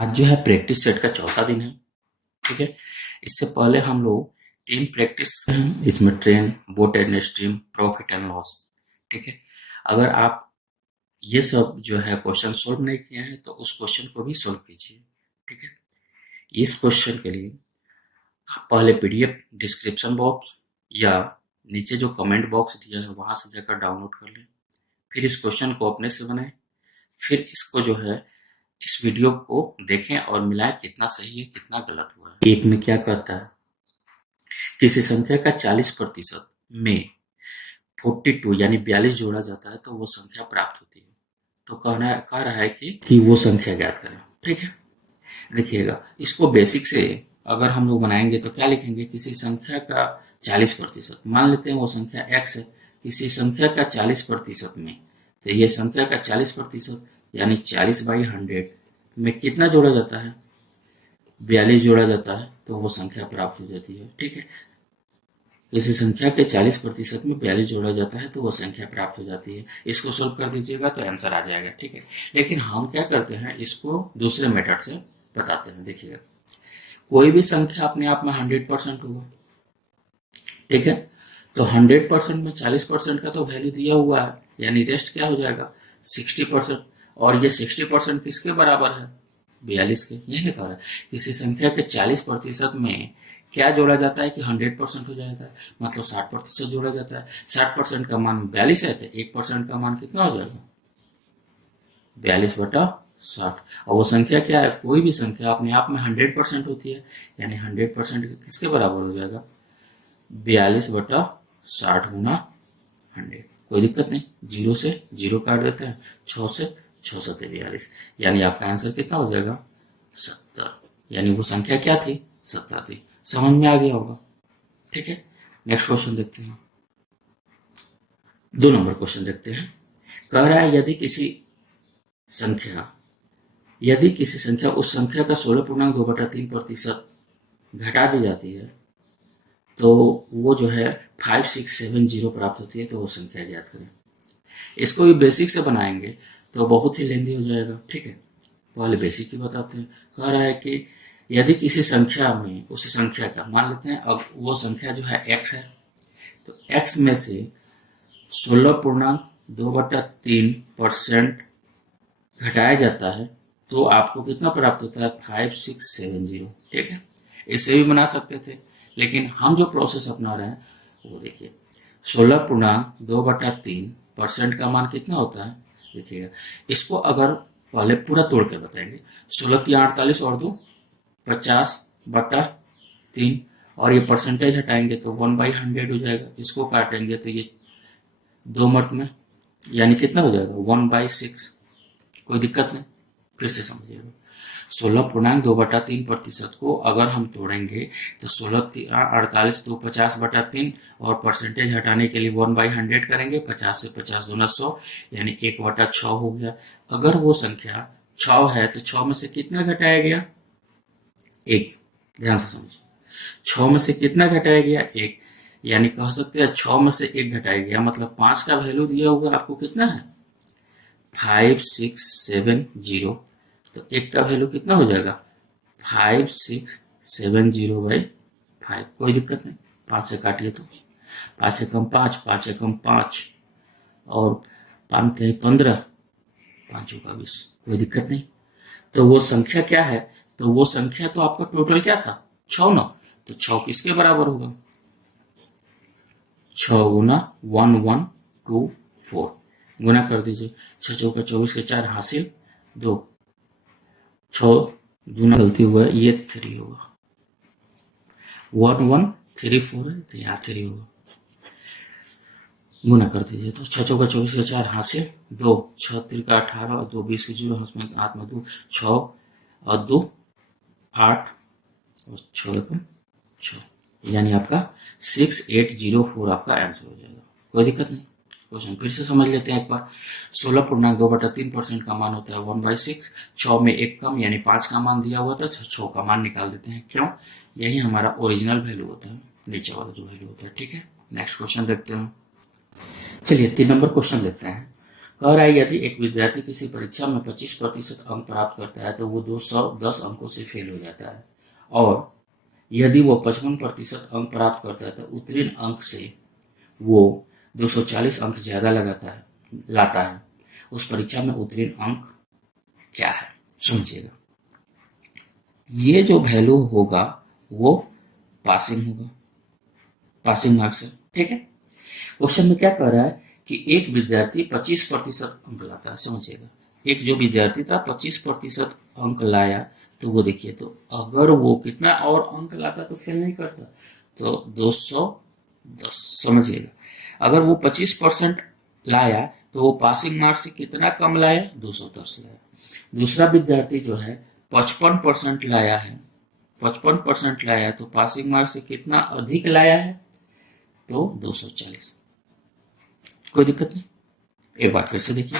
आज जो है प्रैक्टिस सेट का चौथा दिन है। ठीक है, इससे पहले हम लोग 3 प्रैक्टिस इसमें train, boat and stream, profit and loss. ठीक है, अगर आप ये सब जो है क्वेश्चन सोल्व नहीं किए हैं तो उस क्वेश्चन को भी सोल्व कीजिए। ठीक है, इस क्वेश्चन के लिए आप पहले पीडीएफ डिस्क्रिप्शन बॉक्स या नीचे जो कमेंट बॉक्स दिया है वहां से जाकर डाउनलोड कर लें। फिर इस क्वेश्चन को अपने से बनाएं। फिर इसको जो है इस वीडियो को देखें और मिलाएं कितना सही है कितना गलत हुआ है। एक में क्या कहता है, किसी संख्या का 40% में 42 यानी 42 जोड़ा जाता है तो वो संख्या प्राप्त होती है। तो कह रहा है कि वो संख्या ज्ञात करें। ठीक है, देखिएगा इसको बेसिक से अगर हम लोग बनाएंगे तो क्या लिखेंगे, किसी संख्या का 40%, मान लेते हैं वो संख्या x है, किसी संख्या का 40% में, तो ये संख्या का 40% यानी 40/100 में कितना जोड़ा जाता है, 42 जोड़ा जाता है तो वो संख्या प्राप्त हो जाती है। ठीक है, किसी संख्या के 40% में 42 जोड़ा जाता है तो वो संख्या प्राप्त हो जाती है। इसको सोल्व कर दीजिएगा तो आंसर आ जाएगा। ठीक है, लेकिन हम क्या करते हैं, इसको दूसरे मेथड से बताते हैं। देखिएगा, कोई भी संख्या अपने आप में 100% होगा। ठीक है, तो 100% में 40% का तो वैल्यू दिया हुआ है, यानी रेस्ट क्या हो जाएगा 60%। और ये 60% किसके बराबर है, 42 के। यही लिखा है किसी संख्या के 40% में क्या जोड़ा जाता है कि 100% हो जाता है, मतलब 60% जोड़ा जाता है। 60% का मान 42 है तो 1% का मान कितना हो जाएगा, 42/60। और वो संख्या क्या है, कोई भी संख्या अपने आप में 100% होती है, यानी 100% किसके बराबर हो जाएगा, 42/60 गुना 100। कोई दिक्कत नहीं, 0 से 0 काट देते हैं, 6 से 6 सत्ते 42, यानी आपका आंसर कितना हो जाएगा 70। यानी वो संख्या क्या थी, 70 थी। समझ में आ गया होगा। ठीक है, नेक्स्ट क्वेश्चन देखते हैं। 2 नंबर क्वेश्चन देखते हैं। कह रहा है यदि किसी संख्या उस संख्या का 16.2/3% घटा दी जाती है तो वो जो है 5670 प्राप्त होती है, तो वो संख्या ज्ञात करें। इसको भी बेसिक से बनाएंगे तो बहुत ही लेंदी हो जाएगा। ठीक है, पहले बेसिक ही बताते हैं। कह रहा है कि यदि किसी संख्या में, उस संख्या का मान लेते हैं, अब वो संख्या जो है x है, तो x में से 16.2/3% घटाया जाता है तो आपको कितना प्राप्त होता है, 5670। ठीक है, इसे भी बना सकते थे, लेकिन हम जो प्रोसेस अपना रहे हैं वो देखिए, 16.2/3% का मान कितना होता है। देखिएगा, इसको अगर पहले पूरा तोड़ के बताएंगे, 16×3 = 48 और 2 50/3, और ये परसेंटेज हटाएंगे तो 1/100 हो जाएगा। इसको काटेंगे तो ये 2 मर्त में, यानी कितना हो जाएगा 1/6। कोई दिक्कत नहीं, फिर से समझिएगा। 16.2/3% को अगर हम तोड़ेंगे तो 16×3 = 48, 2 50/3, और परसेंटेज हटाने के लिए 1/100 करेंगे, 50 से 50 दूना 100, यानी 1/6 हो गया। अगर वो संख्या 6 है तो 6 में से कितना घटाया गया, 1। ध्यान से समझिए, 6 में से कितना घटाया गया, 1। यानी कह सकते हैं 6 में से 1 घटाया गया, मतलब 5 का वैल्यू दिया होगा आपको कितना है, 5670। तो 1 का वैल्यू कितना हो जाएगा, 5670/5। कोई दिक्कत नहीं, 5 से काटिए तो 5 एकम 5, 5 एकम 5, और 5 × 15, 5 × 20। कोई दिक्कत नहीं। तो वो संख्या क्या है, तो वो संख्या तो आपका टोटल क्या था, 6 ना, तो 6 किसके बराबर होगा, 6 गुना 1124 गुना कर दीजिए। 6 चौका 24 के 4 हासिल 2, 6 दूना गलती हुआ है, ये 3 होगा, 1134 है तो यहाँ 3 होगा। गुना कर दीजिए तो 6 चौका 24 के 4 हासिल 2, 6 3 का 18, और 2 20 के 0, हाथ में 2, 6 और 2 8, और 6 एकम 6, यानी आपका 6804 आपका आंसर हो जाएगा। कोई दिक्कत नहीं। क्वेश्चन फिर से समझ लेते हैं एक बार। 16.2/3% का मान होता है 1/6। 6 में 1 कम यानी 5 का मान दिया हुआ था, 6 का मान निकाल देते हैं। क्यों, यही हमारा ओरिजिनल वैल्यू होता है, नीचे वाला जो वैल्यू होता है। ठीक है, नेक्स्ट क्वेश्चन देखते हैं। चलिए 3 नंबर क्वेश्चन देखते हैं। कह रहा है यदि एक विद्यार्थी किसी परीक्षा में 25% अंक प्राप्त करता है तो वो 210 अंकों से फेल हो जाता है, और यदि वो 55% अंक प्राप्त करता है तो उत्तीर्ण अंक से वो 240 अंक ज्यादा लाता है। उस परीक्षा में उत्तीर्ण अंक क्या है, समझिएगा। ये जो वैल्यू होगा वो पासिंग होगा, पासिंग मार्क्स है, ठीक है। क्वेश्चन में क्या कह रहा है कि एक विद्यार्थी 25% अंक लाता है, समझिएगा। एक जो विद्यार्थी था 25% अंक लाया, तो वो देखिए, तो अगर वो कितना और अंक लाता तो फेल नहीं करता, तो 210, समझिएगा। अगर वो 25% लाया तो वो पासिंग मार्क्स से कितना कम लाया, 210 लाया। दूसरा विद्यार्थी जो है 55% लाया है, 55% लाया तो पासिंग मार्क्स से कितना अधिक लाया है, तो 240। कोई दिक्कत नहीं। एक बार फिर से देखिए,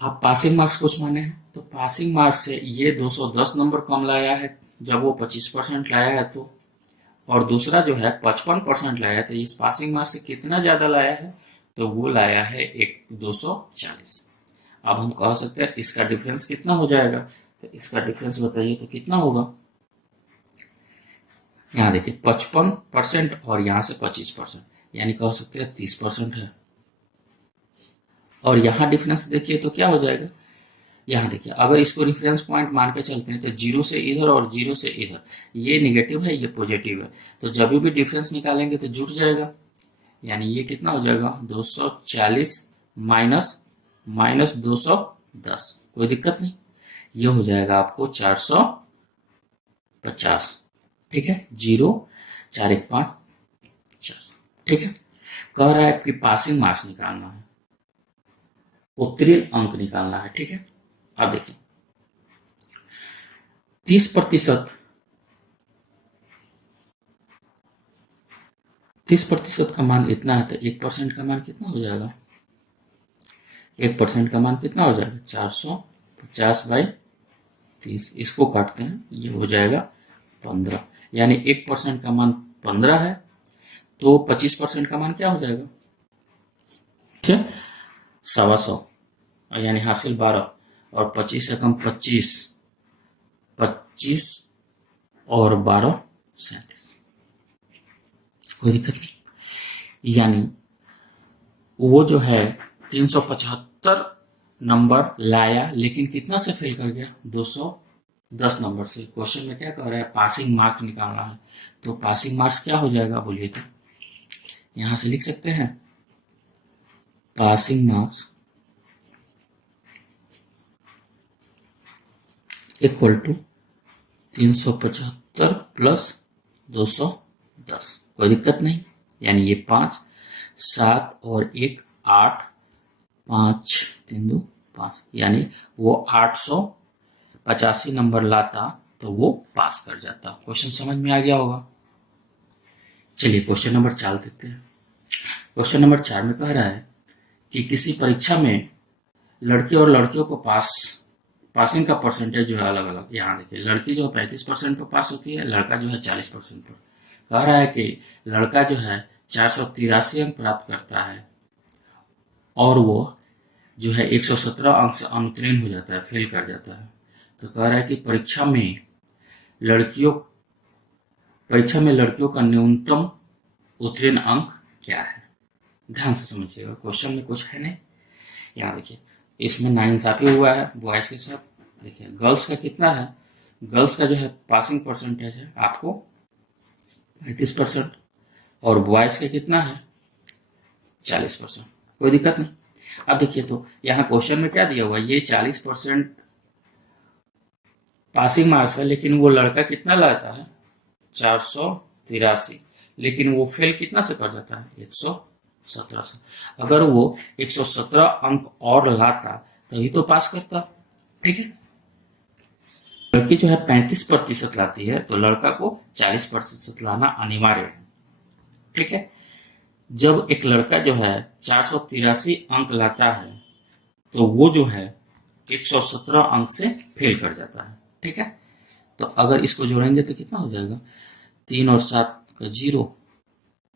आप पासिंग मार्क्स कुछ माने हैं, तो पासिंग मार्क्स से ये 210 नंबर कम लाया है जब वो 25% लाया है तो, और दूसरा जो है 55% लाया है, तो इस पासिंग मार्क्स से कितना ज्यादा लाया है, तो वो लाया है 240। अब हम कह सकते हैं इसका डिफरेंस कितना हो जाएगा, तो इसका डिफरेंस बताइए तो कितना होगा। यहाँ देखिए 55% और यहाँ से 25%, यानी कह सकते हैं 30% है। और यहाँ डिफरेंस देखिए तो क्या हो जाएगा, यहाँ देखिए, अगर इसको रेफरेंस पॉइंट मान के चलते हैं तो 0 से इधर और 0 से इधर, ये निगेटिव है, ये पॉजिटिव है, तो जब भी डिफरेंस निकालेंगे तो जुट जाएगा, यानी ये कितना हो जाएगा, 240 माइनस 210। कोई दिक्कत नहीं, ये हो जाएगा आपको 450, ठीक है। 0 4 1 5 4, ठीक है। कह रहा है आपकी पासिंग मार्क्स निकालना है, उत्तीर्ण अंक निकालना है, ठीक है। अब देखिए 30% का मान इतना है, तो 1% का मान कितना हो जाएगा, 1% का मान कितना हो जाएगा, 450/30। इसको काटते हैं, ये हो जाएगा 15, यानी 1% का मान 15 है, तो 25% का मान क्या हो जाएगा, ठीक है, 125, यानी हासिल 12, और 25 से कम 25 और 12 37। कोई दिक्कत नहीं, यानी वो जो है 375 नंबर लाया, लेकिन कितना से फेल कर गया, 210 नंबर से। क्वेश्चन में क्या कह रहा है, पासिंग मार्क्स निकालना है, तो पासिंग मार्क्स क्या हो जाएगा बोलिए तो, यहां से लिख सकते हैं passing marks equal to 375 plus 210। कोई दिक्कत नहीं, यानी ये 5 7 और 1 8, 5 3 2 5, यानी वो 885 नंबर लाता तो वो पास कर जाता। क्वेश्चन समझ में आ गया होगा। चलिए क्वेश्चन नंबर 4 देखते हैं। क्वेश्चन नंबर 4 में कह रहा है कि किसी परीक्षा में लड़के और लड़कियों को पासिंग का परसेंटेज जो है अलग अलग। यहाँ देखिए, लड़की जो है 35% पर पास होती है, लड़का जो है 40% पर। कह रहा है कि लड़का जो है 483 अंक प्राप्त करता है और वो जो है 117 अंक से अनुत्तीर्ण हो जाता है, फेल कर जाता है। तो कह रहा है कि परीक्षा में लड़कियों का न्यूनतम उत्तीर्ण अंक क्या है। ध्यान से समझिएगा, क्वेश्चन में कुछ है नहीं। यहाँ देखिए, इसमें नाइंसाफी हुआ है बॉयज के साथ। देखिए गर्ल्स का कितना है, गर्ल्स का जो है पासिंग परसेंटेज है आपको 35%, और बॉयज का कितना है 40%। कोई दिक्कत नहीं। अब देखिए, तो यहाँ क्वेश्चन में क्या दिया हुआ है, ये 40% पासिंग मार्क्स है, लेकिन वो लड़का कितना लाता है 483, लेकिन वो फेल कितना से कर जाता है 117 से। अगर वो 117 अंक और लाता तभी तो पास करता, ठीक है। लड़की जो है 35% लाती है, तो लड़का को 40% लाना अनिवार्य है, ठीक है। जब एक लड़का जो है 483 अंक लाता है, तो वो जो है 117 अंक से फेल कर जाता है, ठीक है। तो अगर इसको जोड़ेंगे तो कितना हो जाएगा, 3 और 7 का 0,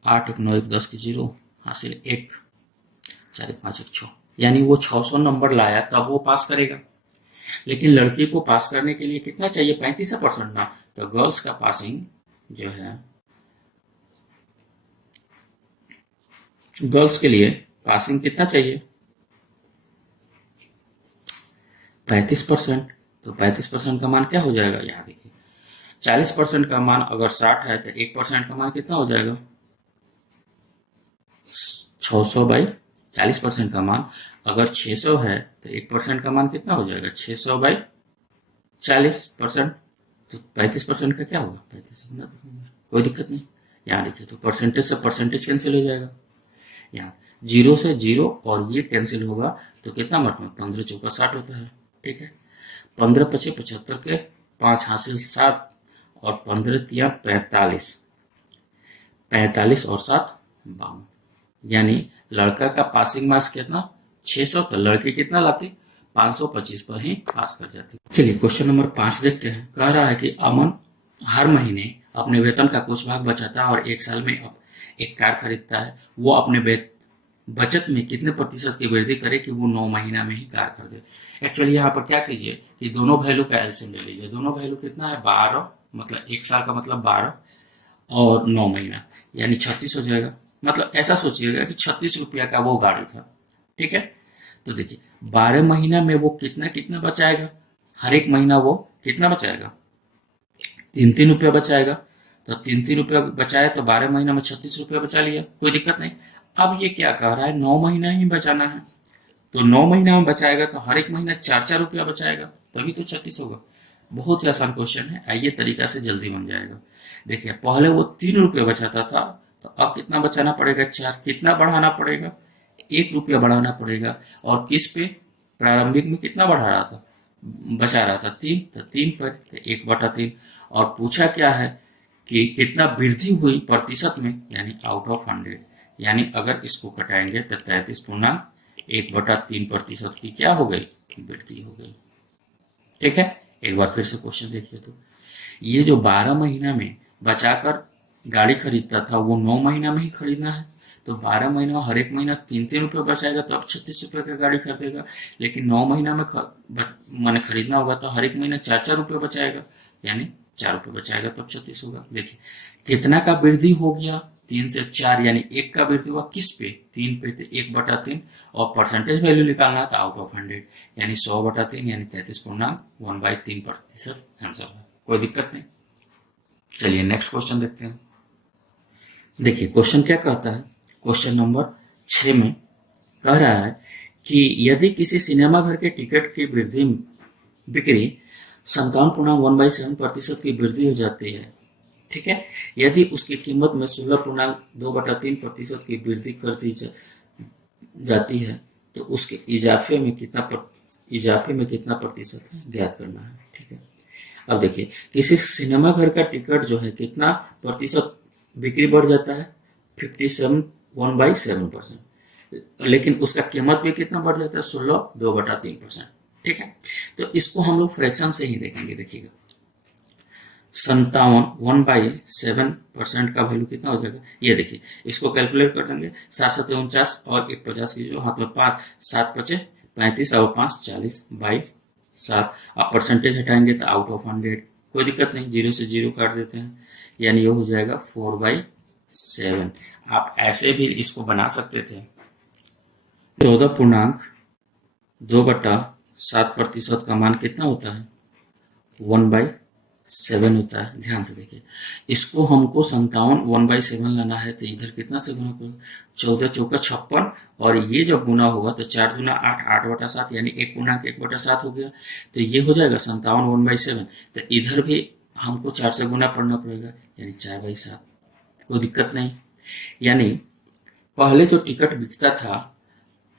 8 1 9 1 10 की 0, हासिल 1, 4 1 5 1 6। यानी वो 600 नंबर लाया तब वो पास करेगा। लेकिन लड़की को पास करने के लिए कितना चाहिए, 35% ना। तो गर्ल्स का पासिंग जो है, गर्ल्स के लिए पासिंग कितना चाहिए, 35%। तो 35% का मान क्या हो जाएगा, यहाँ देखिए 40% का मान अगर 60 है तो 1% का मान कितना हो जाएगा, 600/40% का मान अगर 600 है तो 1% का मान कितना हो जाएगा, 600/40%। तो 35% का क्या होगा, 35, कोई दिक्कत नहीं। यहाँ देखिए तो परसेंटेज से परसेंटेज कैंसिल हो जाएगा, यहाँ 0 से 0 और ये कैंसिल होगा तो कितना मतलब 15 चौका 60 होता है। ठीक है, 15 पचे 75 के 5 हासिल 7 और 15 तिया 45, 45 और 7 52। यानी लड़का का पासिंग मार्क्स कितना 600, तो लड़की कितना लाती 525 पर ही पास कर जाती। चलिए क्वेश्चन नंबर 5 देखते हैं। कह रहा है कि अमन हर महीने अपने वेतन का कुछ भाग बचाता है और एक साल में एक कार खरीदता है। वो अपने बचत में कितने प्रतिशत की वृद्धि करे कि वो 9 महीना में ही कार खरीदे। एक्चुअली यहाँ पर क्या कीजिए कि दोनों वैल्यू का एलसीएम ले लीजिए। दोनों वैल्यू कितना है 12, मतलब एक साल का मतलब 12 और 9 महीना यानी 36 हो जाएगा। मतलब ऐसा सोचिएगा कि 36 रुपया का वो गाड़ी था। ठीक है, तो देखिए 12 महीना में वो कितना कितना बचाएगा, हर एक महीना वो कितना बचाएगा, 3-3 रुपया बचाएगा। तो 3-3 रुपया बचाया तो 12 महीना में 36 रुपया बचा लिया, कोई दिक्कत नहीं। अब ये क्या कह रहा है 9 महीना ही बचाना है, तो 9 महीना में बचाएगा तो हर एक महीना 4-4 रुपया बचाएगा, तभी तो 36 होगा। बहुत ही आसान क्वेश्चन है, आइए तरीका से जल्दी बन जाएगा। देखिए पहले वो 3 रुपया बचाता था, तो अब कितना बचाना पड़ेगा 4, कितना बढ़ाना पड़ेगा 1 रुपया बढ़ाना पड़ेगा। और किस पे, प्रारंभिक में कितना बढ़ा रहा था, बचा रहा था 3, तो 3 पर तो 1/3। और पूछा क्या है कि कितना वृद्धि हुई प्रतिशत में, यानी आउट ऑफ 100। यानी अगर इसको कटाएंगे तो 33.1/3% की क्या हो गई, वृद्धि हो गई। ठीक है, एक बार फिर से क्वेश्चन देखिए। तो ये जो 12 महीना में बचाकर गाड़ी खरीदता था वो 9 महीना में ही खरीदना है। तो 12 महीना में हर एक महीना 3-3 रुपये बचाएगा तो अब 36 रुपये का गाड़ी खरीदेगा। लेकिन 9 महीना में मैंने खरीदना होगा तो हर एक महीना 4-4 रुपये बचाएगा, यानी 4 रुपये बचाएगा तब 36 होगा। देखिए कितना का वृद्धि हो गया, 3 से 4 यानी 1 का वृद्धि हुआ, किस पे 3 पे, तो 1/3। और परसेंटेज वैल्यू निकालना था आउट ऑफ 100, यानी 100/3 यानी 33.1/3% आंसर है, कोई दिक्कत नहीं। चलिए नेक्स्ट क्वेश्चन देखते हैं। देखिए क्वेश्चन क्या कहता है, क्वेश्चन नंबर 6 में कह रहा है कि यदि किसी सिनेमा घर के टिकट की बिक्री 57.1/7% की वृद्धि हो जाती है, ठीक है, यदि उसकी कीमत में 16.2/3% की वृद्धि कर दी जाती है तो उसके इजाफे में कितना प्रतिशत है ज्ञात करना है। ठीक है, अब देखिए किसी सिनेमा घर का टिकट जो है कितना प्रतिशत बिक्री बढ़ जाता है, 57.1/7%, लेकिन उसका कीमत भी कितना बढ़ जाता है, 16.2/3%। ठीक है, तो इसको हम लोग फ्रैक्शन से ही देखेंगे। देखिएगा 57.1/7% का वैल्यू कितना हो जाएगा, ये देखिए इसको कैलकुलेट कर देंगे, 7-7 49 और 1 50 की जो हाथ में 5, 7 × 5 = 35 और 5 = 40/7। आप परसेंटेज हटाएंगे तो आउट ऑफ 100, कोई दिक्कत नहीं, 0 से 0 काट देते हैं, यानी ये हो जाएगा 4/7। आप ऐसे भी इसको बना सकते थे, 14.2/7% का मान कितना होता है, 1/7 होता है। ध्यान से देखिए, इसको हमको 57 लाना है तो इधर कितना से गुना करो, 14 चौका 56, और ये जब गुना होगा तो 4 दूना 8, 8/7 यानी 1/1/7 हो गया। तो ये हो जाएगा 57 1/7। तो इधर भी हमको 4 से गुना पढ़ना पड़ेगा, यानी 4/7, कोई दिक्कत नहीं। यानी पहले जो टिकट बिकता था,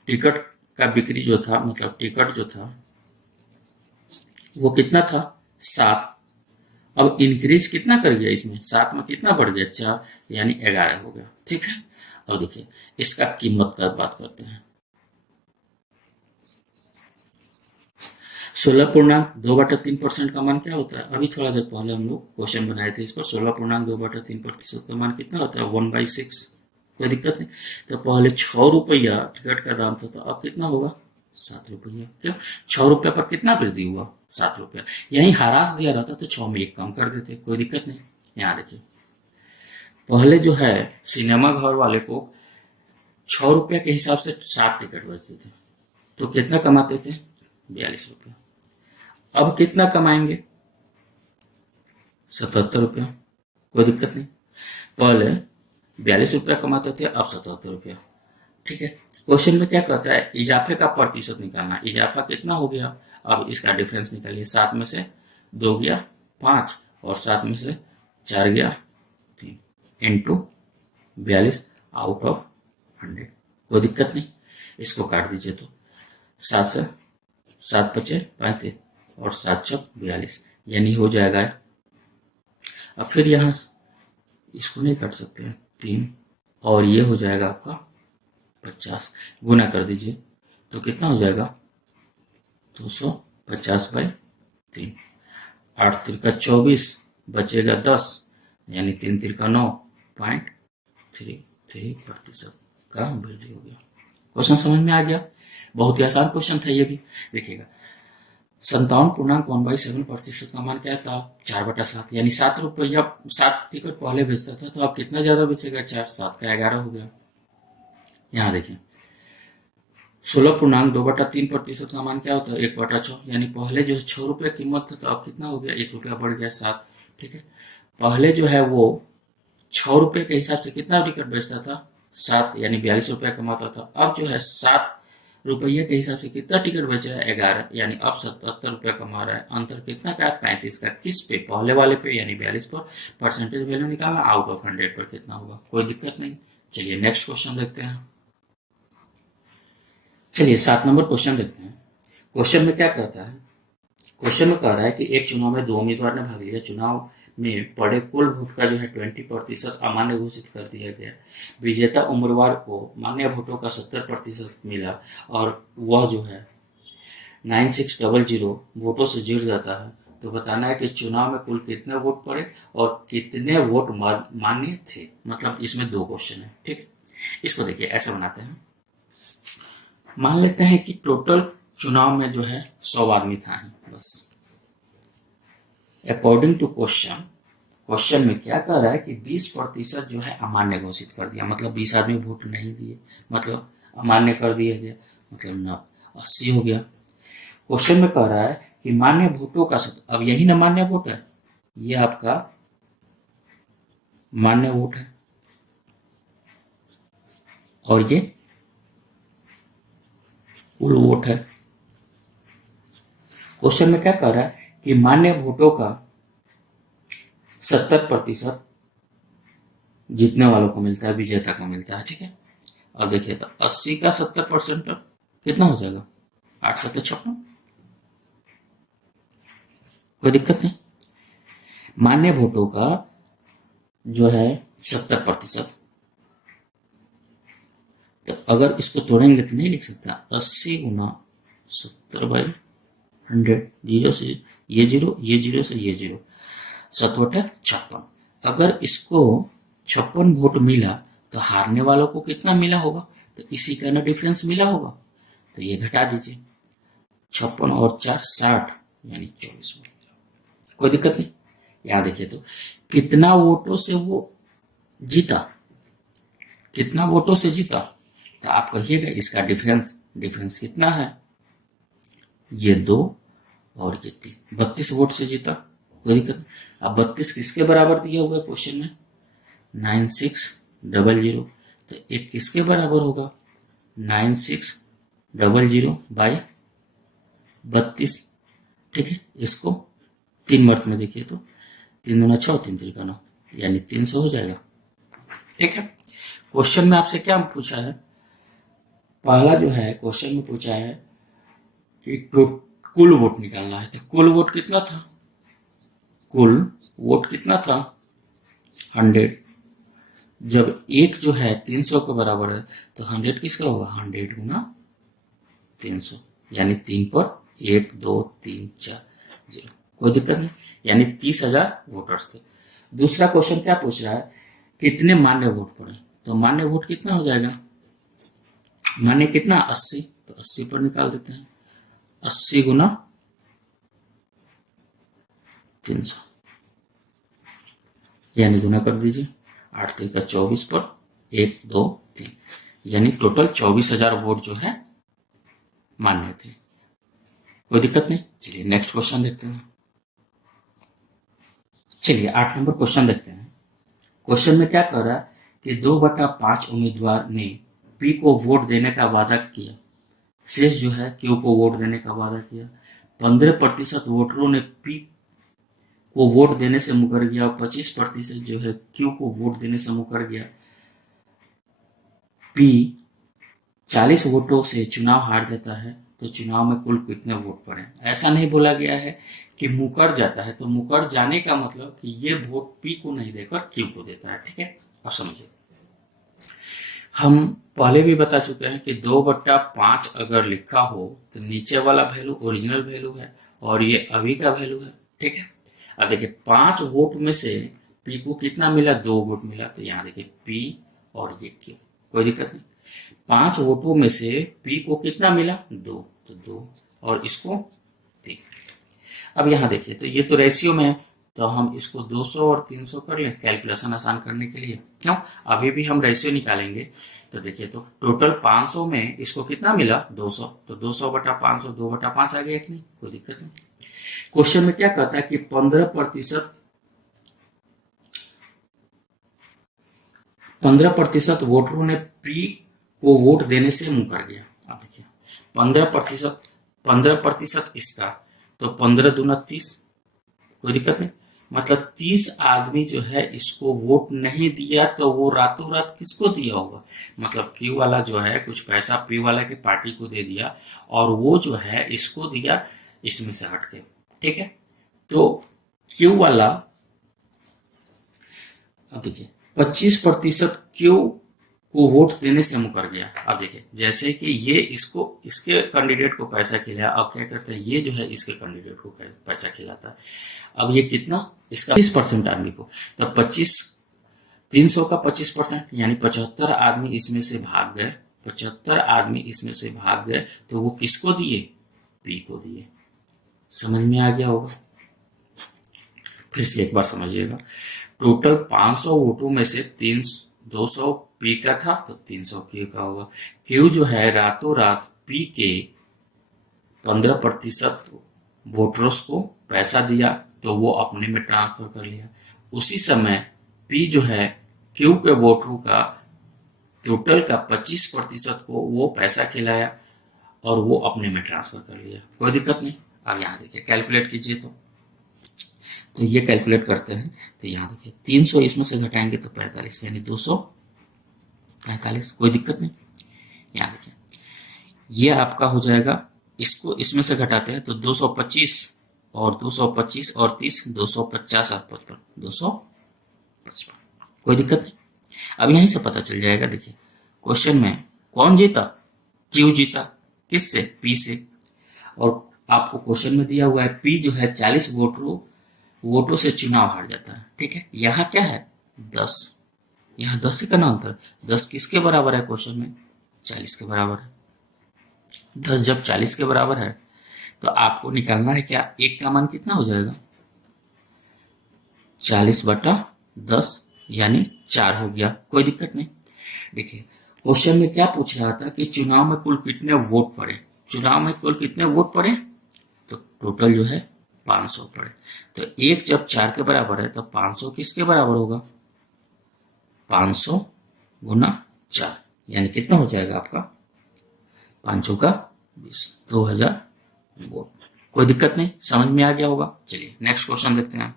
टिकट का बिक्री जो था, मतलब टिकट जो था वो कितना था 7, अब इंक्रीज कितना कर गया इसमें, 7 में कितना बढ़ गया 4, यानी 11 हो गया। ठीक है, अब देखिए इसका कीमत का बात करते हैं। 16.2/3% का मान क्या होता है, अभी थोड़ा देर पहले हम लोग क्वेश्चन बनाए थे इस पर। 16.2/3% का मान कितना होता है, 1/6। कोई दिक्कत नहीं। तो पहले 6 रुपया टिकट का दाम था, तो अब कितना होगा? 7 रुपया। क्यों? 6 रुपया पर कितना वृद्धि हुआ? 7 रुपया। यही हरास दिया रहता तो 6 में 1 कम कर देते, कोई दिक्कत नहीं। यहाँ देखिए, पहले जो है सिनेमा घर वाले को 6 रुपया के हिसाब से 7 टिकट बचते थे, तो कितना कमाते थे? 42 रुपया। अब कितना कमाएंगे? 77 रुपया। कोई दिक्कत नहीं। पहले 42 रुपया कमाते थे, अब 77 रुपया। ठीक है। क्वेश्चन में क्या कहता है? इजाफे का प्रतिशत निकालना। इजाफा कितना हो गया? अब इसका डिफरेंस निकालिए। 7 में से 2 गया 5 और 7 में से 4 गया 3 इंटू 42 आउट ऑफ 100। कोई दिक्कत नहीं। इसको काट दीजिए तो 7 से 7 बचे 35 और 7 चौक 42, यानी हो जाएगा। अब फिर यहाँ इसको नहीं काट सकते हैं 3, और ये हो जाएगा आपका 50। गुना कर दीजिए तो कितना हो जाएगा? 250/3। 8 तिरका 24 बचेगा 10, यानी 3 तिरका 9.33% का वृद्धि हो गया। क्वेश्चन समझ में आ गया? बहुत ही आसान क्वेश्चन था ये भी। देखिएगा, 57.1/7% का मान क्या था? 4/7, यानी 7 रुपया 7 टिकट पहले बेचता था, तो अब कितना ज्यादा बेचेगा? 4, 7 का 11 हो गया। यहाँ देखिए, 16.2/3% का मान क्या होता है? 1/6, यानी पहले जो 6 रुपया कीमत था, तो अब कितना हो गया? 1 रुपया बढ़ गया 7। ठीक है। पहले जो है वो 6 रुपये के हिसाब से कितना टिकट बेचता था? 7, यानी 42 रुपया कमाता था। अब जो है 7 रुपये के हिसाब से कितना टिकट बेच रहा है? 11, यानी अब 77 रुपया कमा रहा है। अंतर कितना का? 35 का। किस पे? पहले वाले पे, यानी 42 पर। परसेंटेज वैल्यू निकालना, आउट ऑफ 100 पर कितना होगा? कोई दिक्कत नहीं। चलिए नेक्स्ट क्वेश्चन देखते हैं। चलिए 7 नंबर क्वेश्चन देखते हैं। क्वेश्चन में क्या कहता है? क्वेश्चन में कह रहा है कि एक चुनाव में 2 उम्मीदवार ने भाग लिया। चुनाव में पड़े कुल वोट का जो है 20% अमान्य घोषित कर दिया गया। विजेता उम्मीदवार को मान्य वोटों का 70% मिला और वह जो है 9600 वोटों से जीत जाता है। तो बताना है कि चुनाव में कुल कितने वोट पड़े और कितने वोट मान्य थे। मतलब इसमें 2 क्वेश्चन है। ठीक है। इसको देखिए, ऐसे बनाते हैं। मान लेते हैं कि टोटल चुनाव में जो है 100 आदमी था ही बस। अकॉर्डिंग टू क्वेश्चन में क्या कह रहा है कि 20% जो है अमान्य घोषित कर दिया, मतलब 20 आदमी वोट नहीं दिए, मतलब अमान्य कर दिया गया, मतलब न 80 हो गया। क्वेश्चन में कह रहा है कि मान्य वोटों का अब यही ना मान्य वोट है, ये आपका मान्य वोट है और ये कुल वोट है। क्वेश्चन में क्या कह रहा है कि मान्य वोटों का 70% जीतने वालों को मिलता है, विजेता को मिलता है। ठीक है। अब देखिए, तो 80 का 70% कितना हो जाएगा? 8 7 56। कोई दिक्कत नहीं। मान्य वोटों का जो है 70%, तो अगर इसको तोड़ेंगे तो नहीं लिख सकता 80 गुना 70/100। जीरो से ये जीरो, ये जीरो से ये जीरो, 7/56। अगर इसको 56 वोट मिला तो हारने वालों को कितना मिला होगा? तो इसी का ना डिफरेंस मिला होगा, तो ये घटा दीजिए। 56 और 4 60, यानी 24 वोट। कोई दिक्कत नहीं। यहां देखिए, तो कितना वोटों से वो जीता, कितना वोटों से जीता, तो आप कहिएगा इसका डिफरेंस कितना है? ये 2 और ये 3, 32 वोट से जीता। कोई दिक्कत नहीं। अब 32 किसके बराबर दिया हुआ है क्वेश्चन में? 9600। तो एक किसके बराबर होगा? 9600/32। ठीक है। इसको 3 मर्त में देखिए तो 3 दूना 6, 3 तिरका 9, यानी 300 हो जाएगा। ठीक है। क्वेश्चन में आपसे क्या पूछा है? पहला जो है क्वेश्चन में पूछा है कि कुल वोट निकालना है। तो कुल वोट कितना था? कुल वोट कितना था? 100। जब एक जो है 300 के बराबर है, तो 100 किसका होगा? 100 गुना 300, यानी 3 पर 1 2 3 4 0। कोई दिक्कत नहीं, यानी 30,000 वोटर्स थे। दूसरा क्वेश्चन क्या पूछ रहा है? कितने मान्य वोट पड़े? तो मान्य वोट कितना हो जाएगा, मान्य कितना 80, तो 80 पर निकाल देते हैं, 80 गुना 300 यानी गुना कर दीजिए, 8 3 का 24 पर 1 2 3 यानी टोटल 24,000 वोट जो है मान्य थे। कोई दिक्कत नहीं। चलिए नेक्स्ट क्वेश्चन देखते हैं। चलिए 8 नंबर क्वेश्चन देखते हैं। क्वेश्चन में क्या कह रहा है कि 2/5 उम्मीदवार ने पी को वोट देने का वादा किया, शेष जो है क्यू को वोट देने का वादा किया। 15% वोटरों ने पी को वोट देने से मुकर गया और 25% जो है क्यू को वोट देने से मुकर गया। पी 40 वोटों से चुनाव हार जाता है, तो चुनाव में कुल कितने वोट पड़े। ऐसा नहीं बोला गया है कि मुकर जाता है, तो मुकर जाने का मतलब कि ये वोट पी को नहीं देकर क्यू को देता है। ठीक है, अब समझिए। हम पहले भी बता चुके हैं कि 2/5 अगर लिखा हो तो नीचे वाला वैल्यू ओरिजिनल वैल्यू है और ये अभी का वैल्यू है। ठीक है, अब देखिए 5 वोट में से पी को कितना मिला, 2 वोट मिला, तो यहाँ देखिए पी और ये क्यू, कोई दिक्कत नहीं। 5 वोटों में से पी को कितना मिला, 2, तो 2 और इसको 3। अब यहाँ देखिए तो ये तो रेशियो में है, तो हम इसको 200 और 300 कर लें कैलकुलेशन आसान करने के लिए। क्यों, अभी भी हम रेशियो निकालेंगे। तो देखिए तो टोटल 500 में इसको कितना मिला, 200, तो 200/500 2/5 आ गया कि नहीं, कोई दिक्कत नहीं। क्वेश्चन में क्या कहता है कि 15% वोटरों ने पी को वोट देने से मुकर गया। आप देखिए 15% इसका, तो 15 दूना 30, कोई दिक्कत नहीं। मतलब 30 आदमी जो है इसको वोट नहीं दिया, तो वो रातों रात किसको दिया होगा, मतलब क्यू वाला जो है कुछ पैसा पी वाला के पार्टी को दे दिया और वो जो है इसको दिया इसमें से हट के। ठीक है, तो क्यू वाला, अब देखिए 25% क्यू को वोट देने से मुकर गया। अब देखिए जैसे कि ये इसको इसके कैंडिडेट को पैसा खिलाया, अब क्या करते हैं ये जो है इसके कैंडिडेट को पैसा खिलाता है। अब ये कितना, इसका 25% आदमी को, तब 300 का 25% यानी 75 आदमी इसमें से भाग गए, 75 आदमी इसमें से भाग गए, तो वो किसको दिए, पी को दिए। समझ में आ गया होगा, फिर से एक बार समझिएगा। टोटल 500 वोटों में से 200 पी का था, तो 300 क्यू का होगा। क्यू जो है रातों रात पी के 15% वोटर्स को पैसा दिया, तो वो अपने में ट्रांसफर कर लिया। उसी समय पी जो है क्यू के वोटरों का टोटल का 25% को वो पैसा खिलाया और वो अपने में ट्रांसफर कर लिया, कोई दिक्कत नहीं। अब यहाँ देखिए कैलकुलेट कीजिए, तो ये कैलकुलेट करते हैं, तो यहाँ देखिए 300 इसमें से घटाएंगे तो 45 यानी 245, कोई दिक्कत नहीं। यहाँ देखिए ये आपका हो जाएगा, इसको इसमें से घटाते हैं तो 225 और 225 और 30, 250 और 55, 255, कोई दिक्कत नहीं। अब यहीं से पता चल जाएगा। देखिए क्वेश्चन में कौन जीता, क्यू जीता, किससे, पी से। और आपको क्वेश्चन में दिया हुआ है पी जो है 40 वोटों से चुनाव हार जाता है। ठीक है, यहाँ क्या है 10, यहाँ 10 से करना अंतर, 10 किसके बराबर है, क्वेश्चन में 40 के बराबर है। 10 जब 40 के बराबर है तो आपको निकालना है क्या, एक का मान कितना हो जाएगा, 40/10 यानी 4 हो गया, कोई दिक्कत नहीं। देखिए क्वेश्चन में क्या पूछ रहा था कि चुनाव में कुल कितने वोट पड़े, चुनाव में कुल कितने वोट पड़े, तो टोटल जो है 500 पड़े। तो 1 जब 4 के बराबर है तो 500 किसके बराबर होगा, 500 गुना 4 यानी कितना हो जाएगा आपका, 500 का 20, 2000 वोट। कोई दिक्कत नहीं, समझ में आ गया होगा। चलिए नेक्स्ट क्वेश्चन देखते हैं।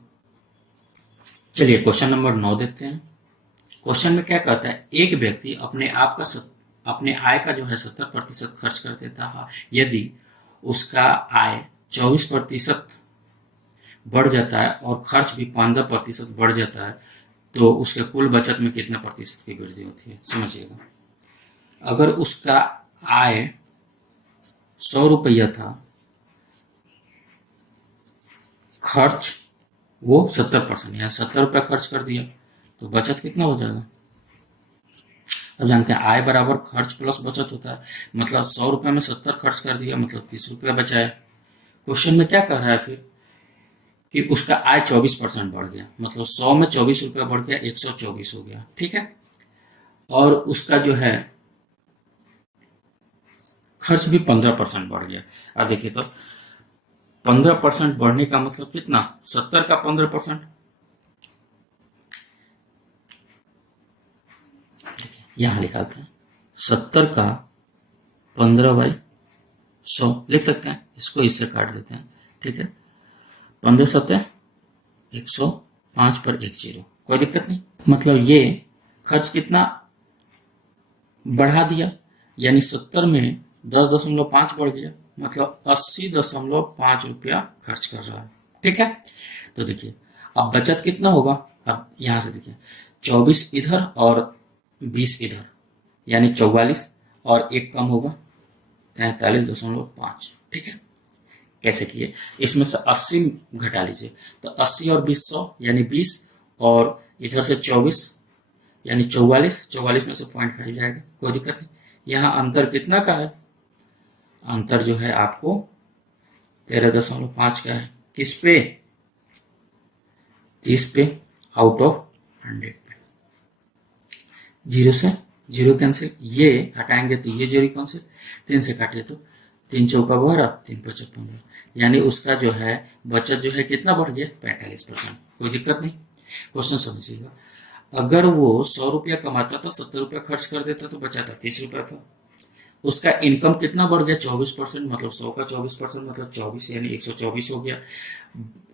चलिए क्वेश्चन नंबर 9 देखते हैं। क्वेश्चन में क्या कहता है, एक व्यक्ति अपने आय का जो है 70% खर्च कर देता है, यदि उसका आय 24% बढ़ जाता है और खर्च भी 15% बढ़ जाता है, तो उसके कुल बचत में कितने प्रतिशत की वृद्धि होती है। समझिएगा, अगर उसका आय 100 रुपया था, खर्च वो 70%, यहाँ 70 रुपया खर्च कर दिया, तो बचत कितना हो जाएगा, अब जानते हैं आय बराबर खर्च प्लस बचत होता है, मतलब 100 रुपये में 70 खर्च कर दिया, मतलब 30 रुपया बचाया। क्वेश्चन में क्या कह रहा है फिर कि उसका आय 24% बढ़ गया, मतलब 100 में 24 रुपया बढ़ गया, 124 हो गया, ठीक है। और उसका जो है खर्च भी 15% बढ़ गया। अब देखिए तो 15% बढ़ने का मतलब कितना, 70 का 15%, यहां निकालते हैं 70 का 15/100 लिख सकते हैं, इसको इससे काट देते हैं, ठीक है। 15×7 = 100, 5 पर 1 0, कोई दिक्कत नहीं। मतलब ये खर्च कितना बढ़ा दिया, यानी 70 में 10.5 बढ़ गया, मतलब 80.5 रुपया खर्च कर रहा है, ठीक है। तो देखिए अब बचत कितना होगा, अब यहां से देखिए 24 इधर और 20 इधर, यानी 44, और एक कम होगा 43.5, ठीक है। कैसे किए, इसमें से 80 घटा लीजिए, तो 80 और 20 100, यानी 20, और इधर से 24 यानी 44, 44 में से 0.5 जाएगा, कोई दिक्कत नहीं। यहाँ अंतर कितना का है, अंतर जो है आपको 13.5 का है, किस पे, 30 पे, आउट ऑफ 100 पे। 0 से 0 कैंसिल, ये हटाएंगे तो ये 0 कैंसिल, 3 से काटिए तो 3 चौका 12, 3 5 15, यानी उसका जो है बचत जो है कितना बढ़ गया, 45%, कोई दिक्कत नहीं। क्वेश्चन समझिएगा, अगर वो 100 रुपया कमाता था, 70 रुपया खर्च कर देता तो बचाता 30 रुपया था। उसका इनकम कितना बढ़ गया, 24%, मतलब 100 का 24%, मतलब 24, यानी 124 हो गया।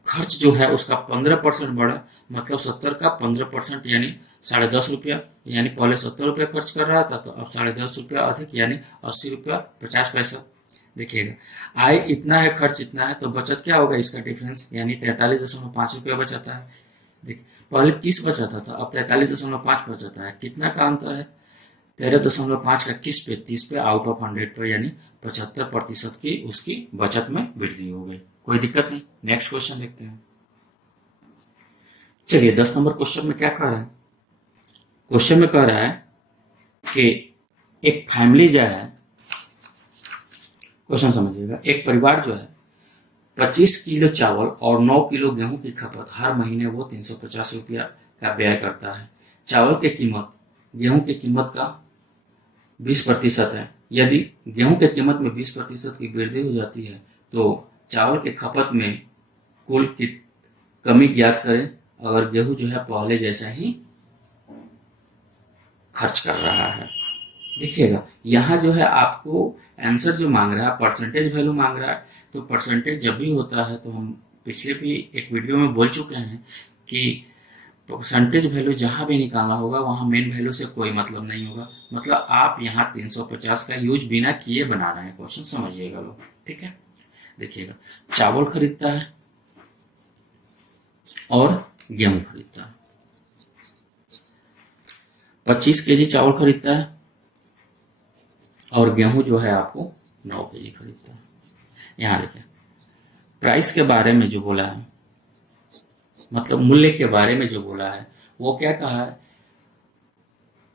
खर्च जो है उसका 15% बढ़ा, मतलब 70 का 15%, यानी 10.5 रुपया, यानी पहले 70 रुपया खर्च कर रहा था तो अब 10.5 रुपया अधिक, यानी 80 रुपया 50 पैसा। देखिएगा आय इतना है, खर्च इतना है, तो बचत क्या होगा, इसका डिफरेंस, यानी 43.5 रुपया बचाता है। देखिए पहले 30 बचाता था, अब 43.5 बचाता है, कितना का अंतर है, 13.5 का किस पे, 30 पे, आउट ऑफ 100 पे, यानी 75% की उसकी बचत में वृद्धि हो गई, कोई दिक्कत नहीं। नेक्स्ट क्वेश्चन देखते हैं। चलिए 10 नंबर क्वेश्चन में क्या कह रहा है, क्वेश्चन में कह रहा है कि एक फैमिली जो है, क्वेश्चन समझिएगा, एक परिवार जो है 25 किलो चावल और 9 किलो गेहूं की खपत हर महीने वो 350 रुपया का व्यय करता है। चावल की कीमत गेहूं की कीमत का 20% है। यदि गेहूं की कीमत में 20% की वृद्धि हो जाती है तो चावल की खपत में कुल की कमी ज्ञात करें, अगर गेहूं जो है पहले जैसा ही खर्च कर रहा है। देखिएगा यहाँ जो है आपको आंसर जो मांग रहा है परसेंटेज वैल्यू मांग रहा है, तो परसेंटेज जब भी होता है, तो हम पिछले भी एक वीडियो में बोल चुके हैं कि परसेंटेज वैल्यू जहां भी निकालना होगा वहां मेन वैल्यू से कोई मतलब नहीं होगा, मतलब आप यहाँ 350 का यूज बिना किए बना रहे हैं, क्वेश्चन समझिएगा लोग, ठीक है। देखिएगा चावल खरीदता है और गेहूं खरीदता है, 25 केजी चावल खरीदता है और गेहूं जो है आपको 9 केजी खरीदता है। यहाँ देखिए प्राइस के बारे में जो बोला है, मतलब मूल्य के बारे में जो बोला है, वो क्या कहा है,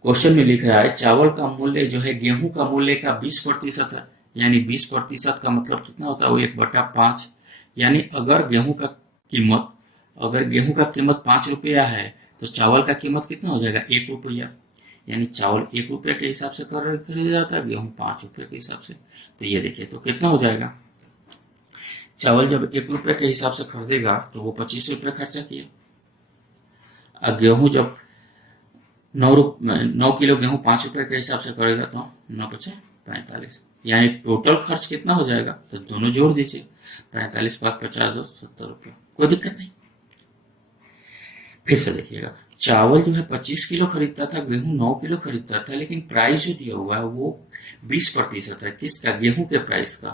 क्वेश्चन में लिख रहा है चावल का मूल्य जो है गेहूं का मूल्य का 20% है, यानी 20% का मतलब कितना होता है, वो 1/5, यानी अगर गेहूं का कीमत 5 रुपया है तो चावल का कीमत कितना हो जाएगा, 1 रुपया, यानी चावल 1 रुपये के हिसाब से खरीदा जाता है, गेहूं 5 रुपये के हिसाब से। तो ये देखिए तो कितना हो जाएगा, चावल जब 1 रुपये के हिसाब से खरीदेगा तो वो 25 रुपये खर्चा किया, और गेहूं जब 9 किलो गेहूं 5 रुपये के हिसाब से करेगा तो 9 × 5 = 45, यानी टोटल खर्च कितना हो जाएगा, तो दोनों जोड़ दीजिए, 45 × 5 = 50, 2 70 रुपये, कोई दिक्कत नहीं। फिर से देखिएगा चावल जो है 25 किलो खरीदता था, गेहूं 9 किलो खरीदता था, लेकिन प्राइस जो दिया हुआ है वो 20% है, किसका, गेहूं के प्राइस का,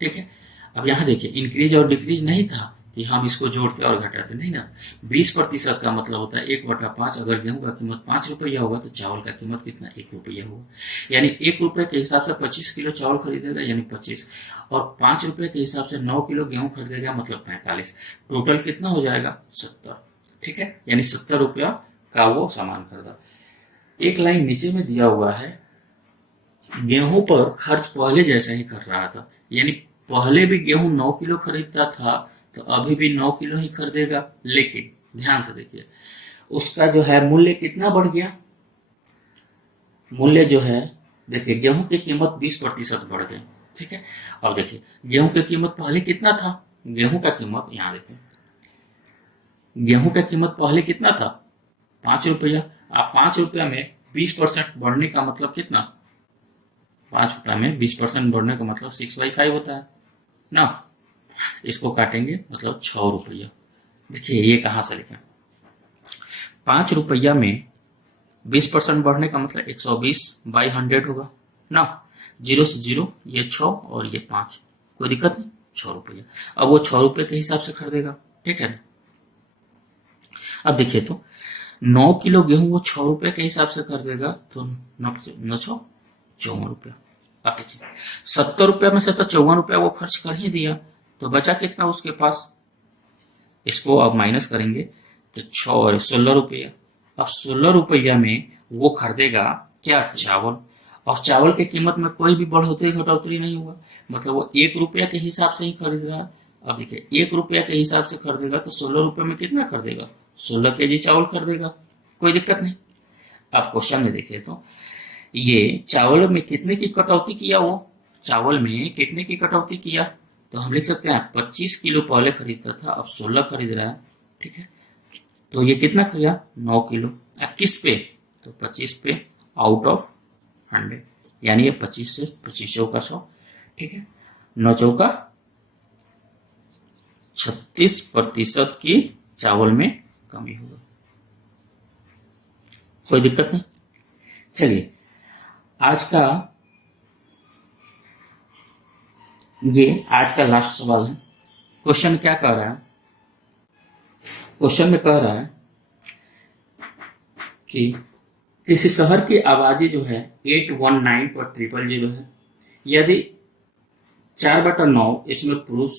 ठीक है। अब यहाँ देखिए इंक्रीज और डिक्रीज नहीं था कि हम इसको जोड़ते और घटाते, नहीं ना, 20% का मतलब होता है 1/5, अगर गेहूं का कीमत 5 रुपया होगा तो चावल का कीमत कितना, 1 रुपया होगा, यानी 1 रुपये के हिसाब से 25 किलो चावल खरीदेगा, यानी 25, और 5 रुपये के हिसाब से 9 किलो गेहूं खरीदेगा, मतलब 45, टोटल कितना हो जाएगा, 70, ठीक है, यानी 70 रुपया का वो सामान खरीदा। एक लाइन नीचे में दिया हुआ है, गेहूं पर खर्च पहले जैसा ही कर रहा था, यानी पहले भी गेहूं 9 किलो खरीदता था तो अभी भी 9 किलो ही खरीदेगा, लेकिन ध्यान से देखिए उसका जो है मूल्य कितना बढ़ गया। मूल्य जो है देखिए गेहूं की कीमत 20% बढ़ गई, ठीक है। अब देखिए गेहूं की कीमत पहले कितना था, गेहूं का कीमत यहाँ देखिए, गेहूं का कीमत पहले कितना था 5 रुपया। आप 5 रुपया में 20% बढ़ने का मतलब कितना, 5 रुपया में 20% बढ़ने का मतलब 6/5 होता है ना। इसको काटेंगे मतलब 6 रुपया। देखिए ये कहाँ से लिखें, 5 रुपया में 20% बढ़ने का मतलब 120/100 होगा ना। 0 से 0 ये 6 और ये 5, कोई दिक्कत नहीं, 6 रुपया। अब वो 6 रुपये के हिसाब से खरीदेगा, ठीक है ना। अब देखिए तो 9 किलो गेहूं वो 6 रुपये के हिसाब से खरीदेगा तो 9 54 रुपया। अब देखिए 70 रुपया में से तो 54 रुपया वो खर्च कर ही दिया, तो बचा कितना उसके पास, इसको अब माइनस करेंगे तो 6 और 16 रुपया। अब 16 रुपया में वो खरीदेगा क्या, चावल। और चावल की कीमत में कोई भी बढ़ोतरी घटोतरी नहीं होगा, मतलब वो 1 रुपया के हिसाब से ही खरीद रहा है। अब देखिए 1 रुपया के हिसाब से खरीदेगा तो 16 रुपये में कितना खरीदेगा, 16 केजी चावल खरीदेगा, कोई दिक्कत नहीं। अब क्वेश्चन में देखिए तो ये चावल में कितने की कटौती किया, वो चावल में कितने की कटौती किया, तो हम लिख सकते हैं 25 किलो पहले खरीदता था अब 16 खरीद रहा है, ठीक है। तो ये कितना किया 9 किलो। किस पे, तो 25 पे आउट ऑफ 100, यानी ये 25 से 25 चौका 100, ठीक है। 9 चौका 36% की चावल में कमी होगा, कोई दिक्कत नहीं। चलिए आज का लास्ट सवाल है। क्वेश्चन क्या कह रहा है, क्वेश्चन में कह रहा है कि किसी शहर की आबादी जो है 819/000 है, यदि 4/9 इसमें पुरुष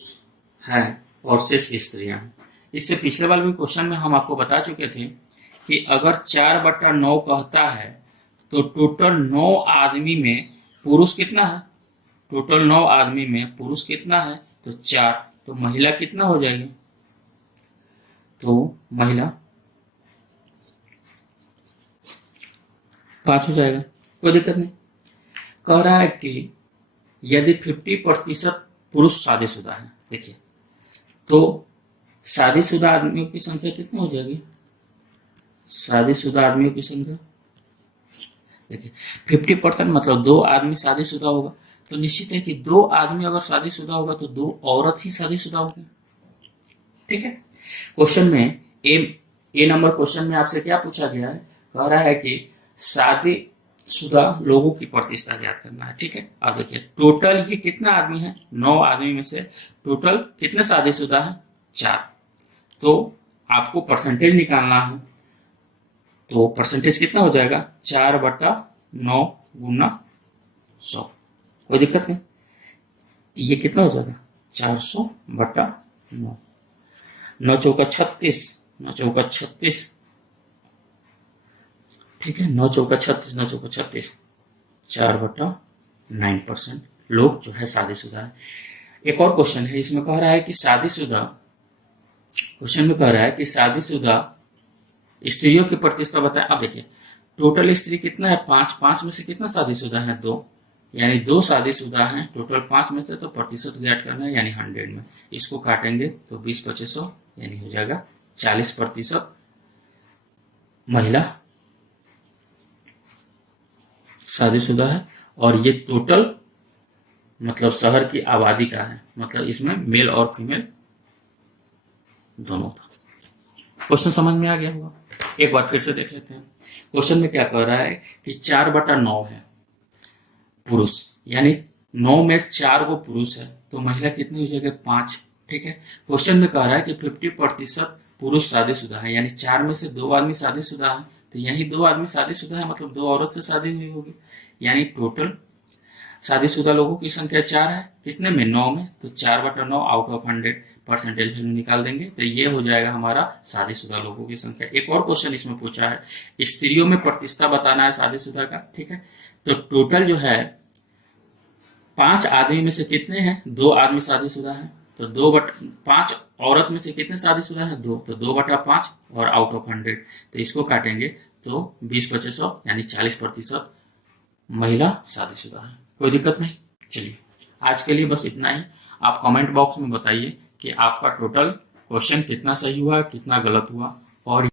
है और शेष स्त्रियां हैं। इससे पिछले वाले भी क्वेश्चन में हम आपको बता चुके थे कि अगर 4/9 कहता है तो टोटल 9 आदमी में पुरुष कितना है, टोटल 9 आदमी में पुरुष कितना है तो 4, तो महिला कितना हो जाएगी, तो महिला 5 हो जाएगा, कोई दिक्कत नहीं। कह रहा है कि यदि 50% पुरुष शादीशुदा है, देखिए तो शादीशुदा आदमियों की संख्या कितनी हो जाएगी, शादीशुदा आदमियों की संख्या देखिए 50% मतलब 2 आदमी शादीशुदा होगा, तो निश्चित है कि 2 आदमी अगर शादीशुदा होगा तो 2 औरत ही शादीशुदा होगी, ठीक है। क्वेश्चन में ए नंबर क्वेश्चन में आपसे क्या पूछा गया है, कह रहा है कि शादीशुदा लोगों की प्रतिशत ज्ञात करना है, ठीक है। अब देखिए टोटल ये कितना आदमी है, 9 आदमी में से टोटल कितने शादीशुदा है 4, तो आपको परसेंटेज निकालना है, तो परसेंटेज कितना हो जाएगा 4/9 गुना 100, कोई दिक्कत नहीं। ये कितना हो जाएगा 400/9, 9 चौका 36, 9 चौका 36, ठीक है। 9 चौका 36, 9 चौका 36, 4/9% लोग जो है शादीशुदा है। एक और क्वेश्चन है, इसमें कह रहा है कि शादीशुदा, क्वेश्चन में कह रहा है कि शादीशुदा स्त्रियों की प्रतिशत बताएं। अब देखिए टोटल स्त्री कितना है 5 में से कितना शादीशुदा है 2, यानी 2 शादीशुदा हैं टोटल 5 में से, तो प्रतिशत ज्ञात करना है यानी 100 में, इसको काटेंगे तो 20/2500 यानी हो जाएगा 40% महिला शादीशुदा है, और ये टोटल मतलब शहर की आबादी का है, मतलब इसमें मेल और फीमेल दोनों था। क्वेश्चन समझ में आ गया होगा, एक बार फिर से देख लेते हैं। क्वेश्चन में क्या कह रहा है कि 4/9 है पुरुष, यानी 9 में 4 को पुरुष है, तो महिला कितनी हो जाएगी 5, ठीक है। क्वेश्चन में कह रहा है कि 50% पुरुष शादीशुदा है, यानी 4 में से 2 आदमी शादीशुदा है, तो यही 2 आदमी शादीशुदा है मतलब 2 औरत से शादी हुई होगी, यानी टोटल शादीशुदा लोगों की संख्या 4 है, कितने में, 9 में, तो 4/9 आउट ऑफ 100 परसेंटेज वैल्यू निकाल देंगे, तो ये हो जाएगा हमारा शादीशुदा लोगों की संख्या। एक और क्वेश्चन इसमें पूछा है, स्त्रियों में प्रतिशत बताना है शादीशुदा का, ठीक है। तो टोटल जो है 5 आदमी में से कितने हैं, 2 आदमी शादीशुदा हैं, तो 5 औरत में से कितने शादीशुदा हैं, 2, तो 2/5 और आउट ऑफ 100, तो इसको काटेंगे तो 20/100 यानी 40% महिला शादीशुदा है। कोई दिक्कत नहीं। चलिए आज के लिए बस इतना ही। आप कमेंट बॉक्स में बताइए कि आपका टोटल क्वेश्चन कितना सही हुआ, कितना गलत हुआ, और